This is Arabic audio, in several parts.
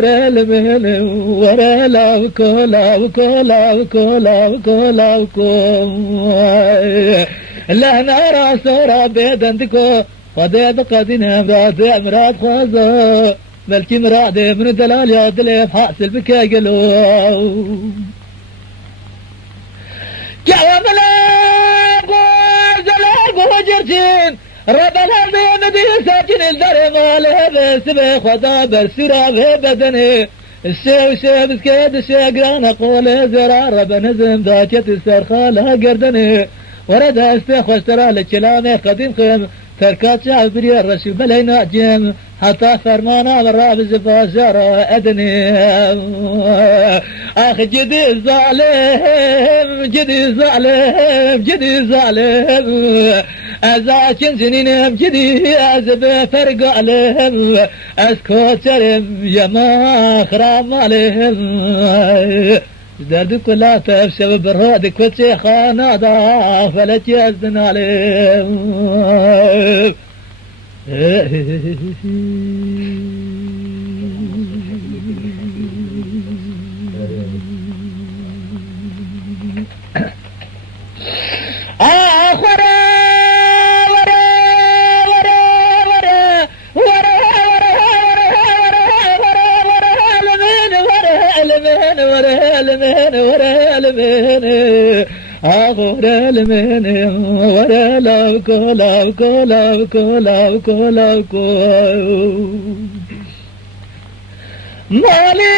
ورا ورا لاوكو لاوكو لاوكو لاوكو لاوكو لا نرى سورة بيدندكو قد قدنا مراد مراد خوزو بلكي مراد من دلال يا دليف حاسل بك قلو جواب لا جرتين رب الأرض مدي ساكن الدرب عليه بسبي خدا برسرا بدني السيو سيب سكيد الشيقران أقول زرع رب نزم ذاكت السرخة لها قردني ورد استخوش ترى للكلامي قديم خيم تركات شعب بريا الرشي بلي ناجم حتى فرمانا والراب زفاشر أدني أخ جدي الظالم جدي الظالم جدي الظالم أزاكن سنينهم جدي أزب فرق عليهم أسكوت سرم يما خرام عليهم دردك لا تفشل برادك وتشيخا نادا فلت يزن عليهم ورا المن ورا لاوكو لاوكو لاوكو لاوكو لاوكو مالي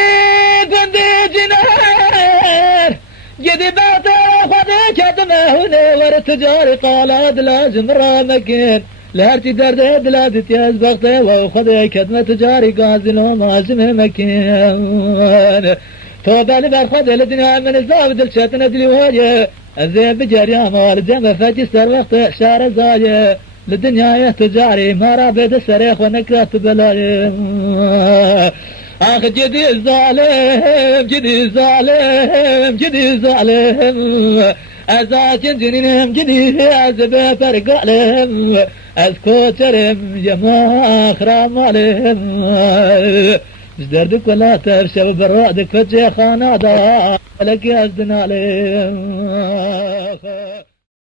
قندي جنار جدي باتا خدي كدمه هنا ورا تجاري قالاد لازم رامكين لهرتي درد دلاد تياز بغتي وخدي كدمه تجاري قازلو مازم مكين توبة لبرخد الدنيا من الزاود الشتنا دلي وجه الزين بجري مال زين فجي سر وقت شار زايه للدنيا تجاري ما رابد السريخ ونكرت بلاي اخ جدي الظالم جدي الظالم جدي الظالم ازاكن جنينهم جدي ازب فرق عليهم اسكوترم يما خرام عليهم دردك ولا ترشب برادك فتشي خانادا لك يزدنا عليهم